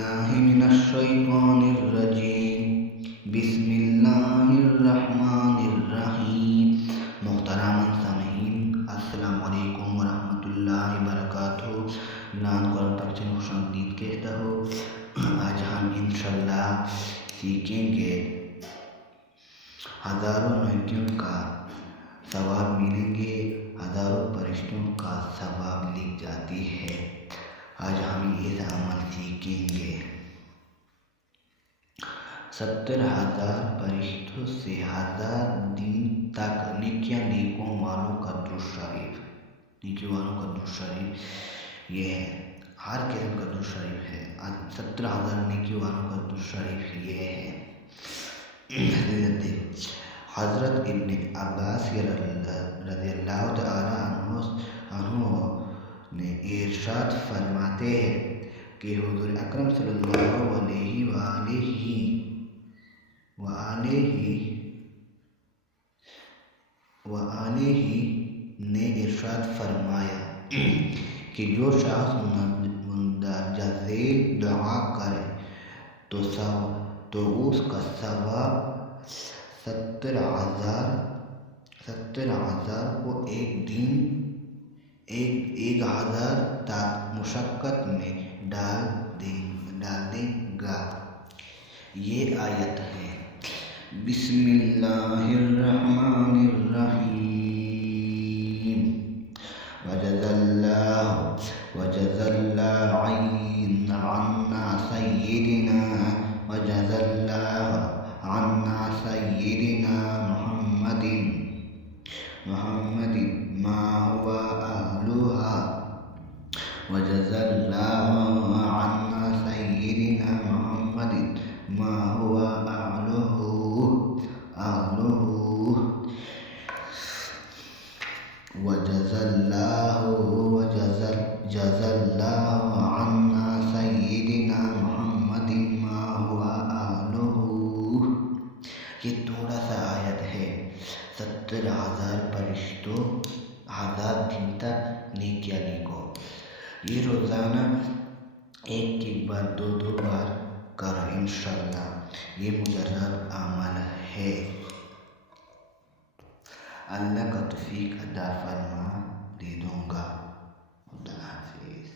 باللہ من الشیطان الرجیم بسم اللہ الرحمن الرحیم۔ محترم سامعین، السلام علیکم ورحمۃ اللہ وبرکاتہ۔ نان قرآن تک سے خوش آمدید کہتا ہوں۔ آج ہم انشاءاللہ سیکھیں گے ہزاروں نیکیوں کا ثواب ملیں گے، ہزاروں فرشتوں کا ثواب لکھ جاتی ہے۔ آج ہم یہ عمل سیکھیں گے۔ 70,000 فرشتوں سے 1000 دن تک نیکیاں نیکوں والوں کا درود شریف، نیکی والوں کا درود شریف یہ ہے، ہر قسم کا درود شریف ہے۔ 70,000 نیکی والوں کا درود شریف یہ ہے۔ حضرت ابن عباس رضی اللہ تعالی عنہ نے ارشاد فرماتے ہیں کہ حضور اکرم صلی اللہ علیہ وآلہ نے ارشاد فرمایا کہ جو شخص مندرجہ ذیل دعا کرے تو اس کا ثواب 70,000 کو ایک دن 1000 تک مشقت میں ڈال دے گا۔ یہ آیت ہے۔ بسم اللہ الرحمن الرحیم۔ وجزا اللہ عنا سیدنا محمد ما هو أهلها، وجزا الله عنا سيدنا محمد ما هو أهله، وجزا الله عنا سيدنا محمد ما هو أهله۔ یہ تھوڑا سا آیت ہے۔ 70,000 فرشتوں 1000 دن تک نیکیاں لکھو۔ یہ روزانہ ایک بار دو بار کرو انشاءاللہ۔ یہ مجرد عمل ہے۔ اللہ کا توفیق عطا فرما دے دوں گا۔ خدا حافظ۔